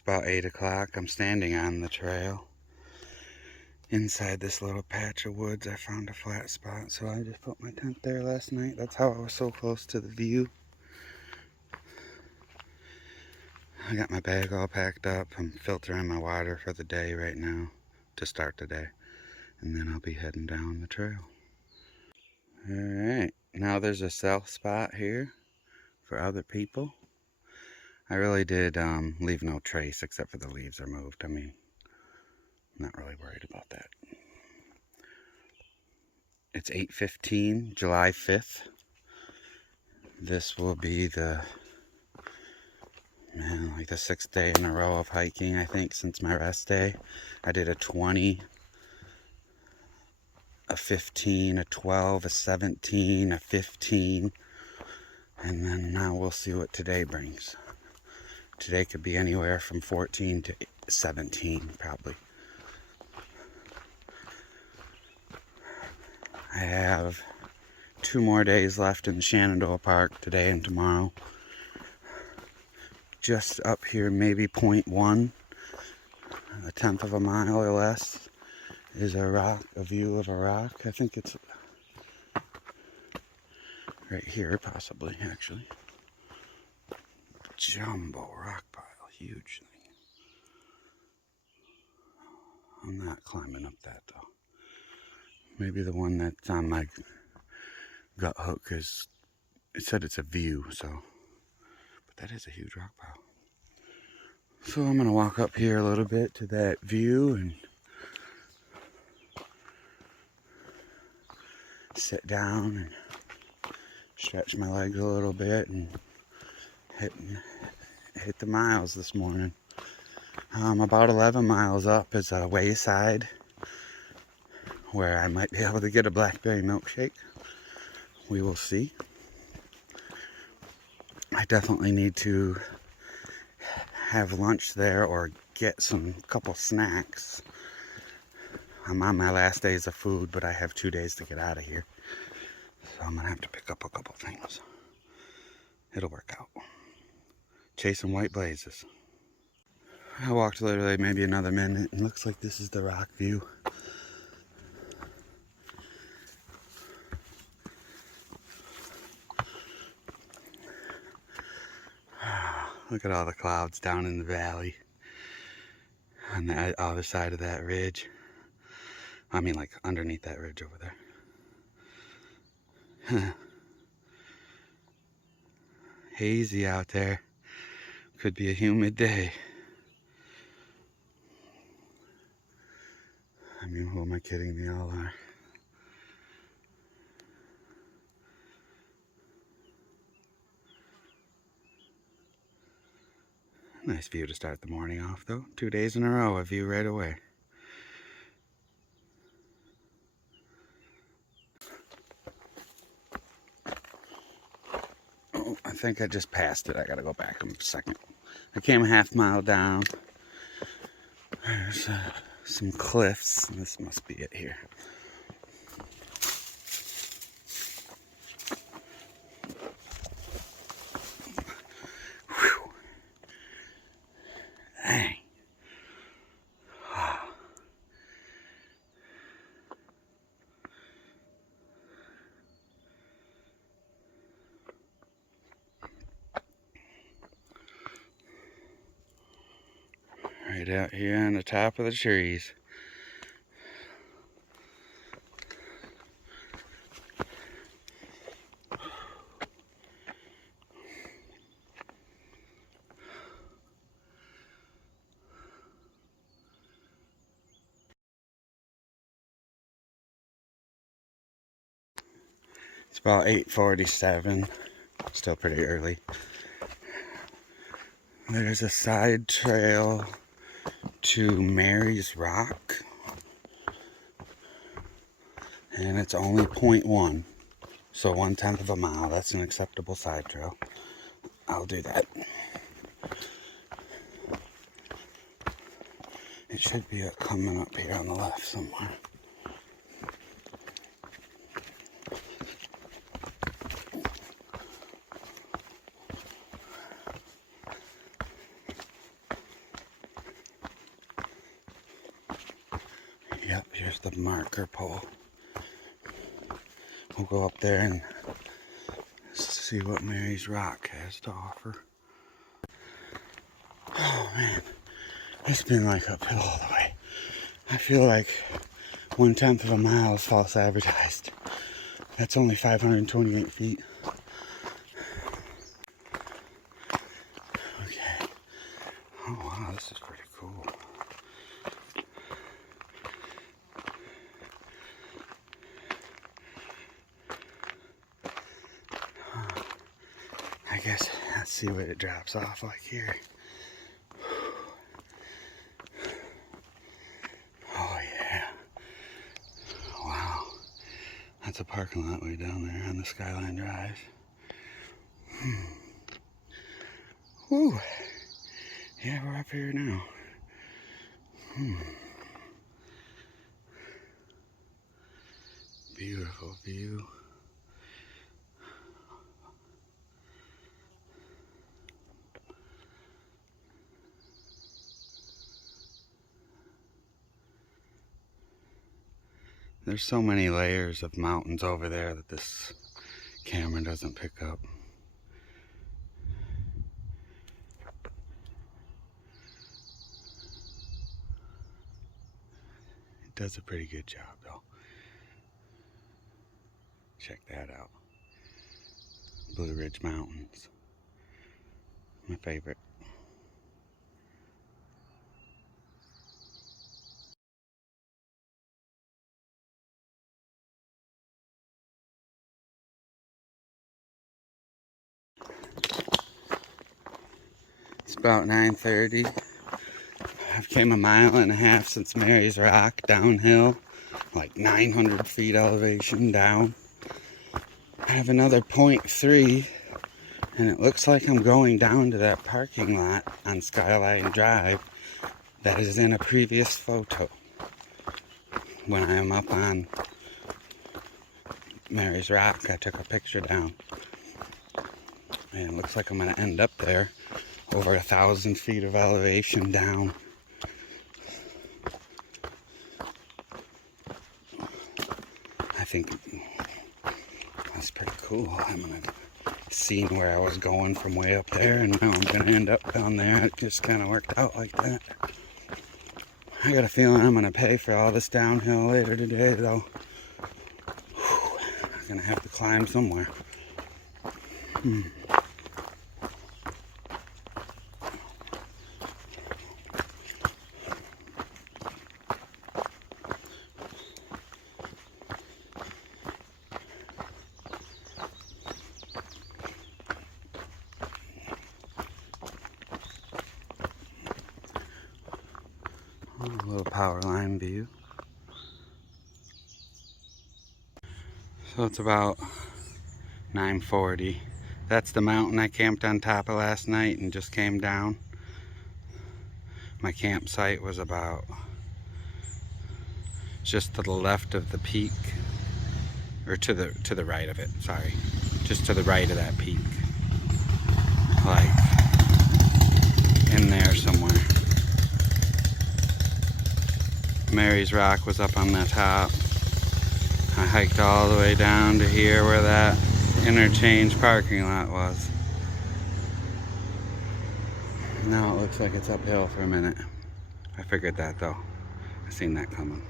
It's about 8 o'clock. I'm standing on the trail. Inside this little patch of woods, I found a flat spot, so I just put my tent there last night. That's how I was so close to the view. I got my bag all packed up. I'm filtering my water for the day right now to start the day. And then I'll be heading down the trail. Alright, now there's a sell spot here for other people. I really did leave no trace except for the leaves are moved. I mean, I'm not really worried about that. It's 8:15, July 5th. This will be the, like the 6th day in a row of hiking, I think, since my rest day. I did a 20, a 15, a 12, a 17, a 15, and then now we'll see what today brings. Today could be anywhere from 14 to 17, probably. I have 2 more days left in the Shenandoah Park, today and tomorrow. Just up here, maybe 0.1, a tenth of a mile or less, is a rock, a view of a rock. I think it's right here, possibly, actually. Jumbo rock pile, huge thing. I'm not climbing up that, though. Maybe the one that's on my gut hook is, it said it's a view, so, but that is a huge rock pile. So I'm gonna walk up here a little bit to that view and sit down and stretch my legs a little bit and hit the miles this morning. About 11 miles up is a wayside where I might be able to get a blackberry milkshake. We will see. I definitely need to have lunch there or get some couple snacks. I'm on my last days of food, but I have 2 days to get out of here. So I'm gonna have to pick up a couple things. It'll work out. Chasing white blazes. I walked literally maybe another minute and looks like this is the rock view. Look at all the clouds down in the valley on the other side of that ridge. I mean, like underneath that ridge over there. Hazy out there. Could be a humid day. I mean, who am I kidding? They all are. Nice view to start the morning off, though. 2 days in a row, a view right away. Oh, I think I just passed it. I gotta go back in a second. I came a half mile down. There's some cliffs. This must be it here. Whew. Dang. Right out here on the top of the trees. It's about 8:47, still pretty early. There's a side trail to Mary's Rock, and it's only 0.1, so 1/10 of a mile. That's an acceptable side trail. I'll do that. It should be coming up here on the left somewhere. Yep, here's the marker pole. We'll go up there and see what Mary's Rock has to offer. Oh man, it's been like uphill all the way. I feel like 1/10 of a mile is false advertised. That's only 528 feet. Okay. Oh wow, this is pretty cool. I guess let's see what it drops off like here. Oh yeah. Wow. That's a parking lot way down there on the Skyline Drive. Woo. Yeah, we're up here now. Beautiful view. There's so many layers of mountains over there that this camera doesn't pick up. It does a pretty good job though. Check that out. Blue Ridge Mountains. My favorite. It's about 9:30. I've came 1.5 miles since Mary's Rock downhill, like 900 feet elevation down. I have another 0.3, and it looks like I'm going down to that parking lot on Skyline Drive that is in a previous photo when I am up on Mary's Rock. I took a picture down, and it looks like I'm going to end up there. Over 1,000 feet of elevation down. I think that's pretty cool. I'm gonna see where I was going from way up there, and now I'm gonna end up down there. It just kind of worked out like that. I got a feeling I'm gonna pay for all this downhill later today, though. Whew, I'm gonna have to climb somewhere. A little power line view. So it's about 9:40. That's the mountain I camped on top of last night and just came down. My campsite was about just to the left of the peak, or to the right of it, sorry. Just to the right of that peak. Like in there somewhere. Mary's Rock was up on the top. I hiked all the way down to here where that interchange parking lot was. Now it looks like it's uphill for a minute. I figured that though. I seen that coming.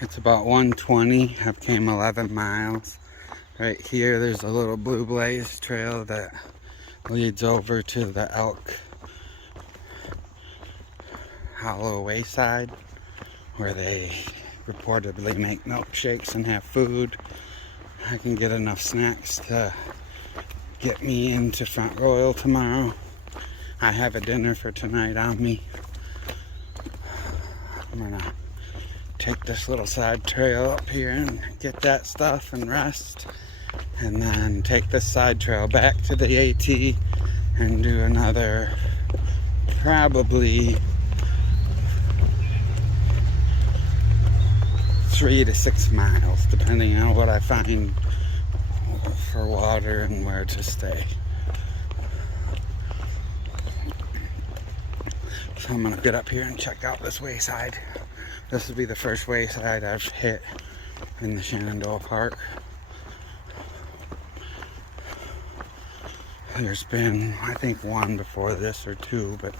It's about 1:20. I've came 11 miles. Right here there's a little Blue Blaze trail that leads over to the Elk Hollow Wayside, where they reportedly make milkshakes and have food. I can get enough snacks to get me into Front Royal tomorrow. I have a dinner for tonight on me. I'm gonna take this little side trail up here and get that stuff and rest, and then take this side trail back to the AT and do another probably 3 to 6 miles, depending on what I find for water and where to stay. So I'm gonna get up here and check out this wayside. This will be the first wayside I've hit in the Shenandoah Park. There's been, I think, one before this or two, but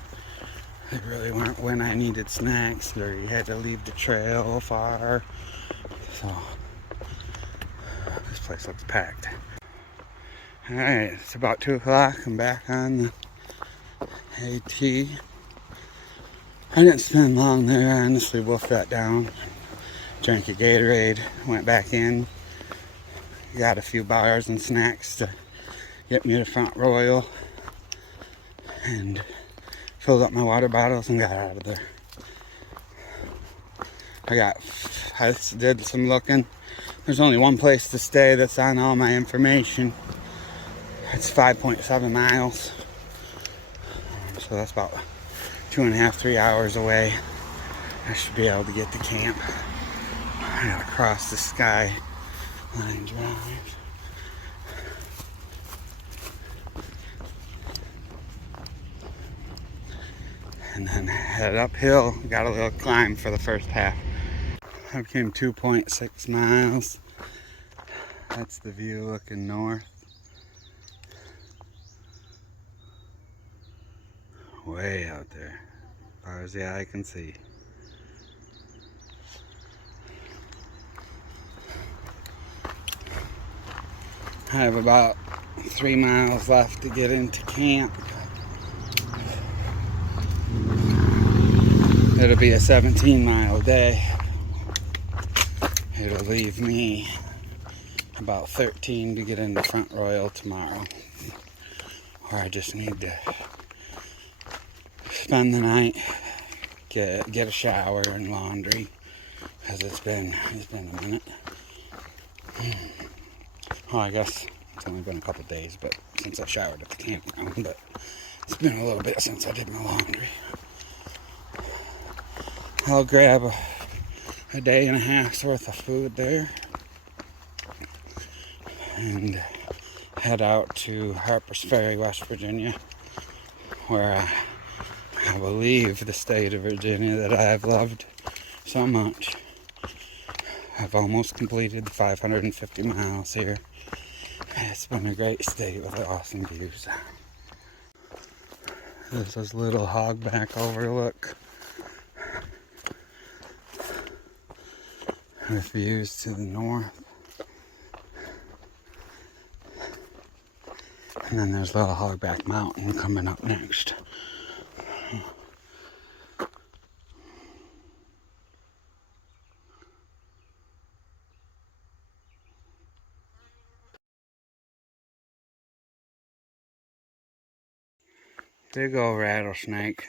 they really weren't when I needed snacks or you had to leave the trail far. So this place looks packed. Alright, it's about 2 o'clock. I'm back on the AT. I didn't spend long there. I honestly wolfed that down. Drank a Gatorade, went back in, got a few bars and snacks to get me to Front Royal, and filled up my water bottles and got out of there. I did some looking. There's only one place to stay that's on all my information. It's 5.7 miles. So that's about 2.5, 3 hours away. I should be able to get to camp. I gotta cross the Skyline Drive. And then head uphill. Got a little climb for the first half. I came 2.6 miles. That's the view looking north. Way out there, as far as the eye can see. I have about 3 miles left to get into camp. It'll be a 17-mile day. It'll leave me about 13 to get into Front Royal tomorrow. Or I just need to spend the night, get a shower and laundry, because it's been a minute. Well, I guess it's only been a couple days, but since I showered at the campground, but it's been a little bit since I did my laundry. I'll grab a day and a half's worth of food there and head out to Harpers Ferry, West Virginia, where I believe the state of Virginia that I have loved so much. I've almost completed the 550 miles here. It's been a great state with awesome views. This is Little Hogback Overlook with views to the north. And then there's Little Hogback Mountain coming up next. Big old rattlesnake.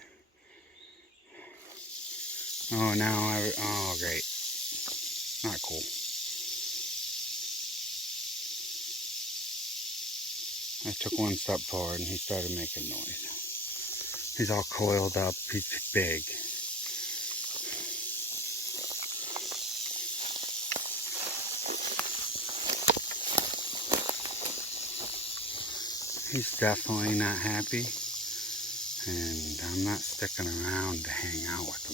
Oh, oh great. Not cool. I took one step forward and he started making noise. He's all coiled up. He's big. He's definitely not happy. And I'm not sticking around to hang out with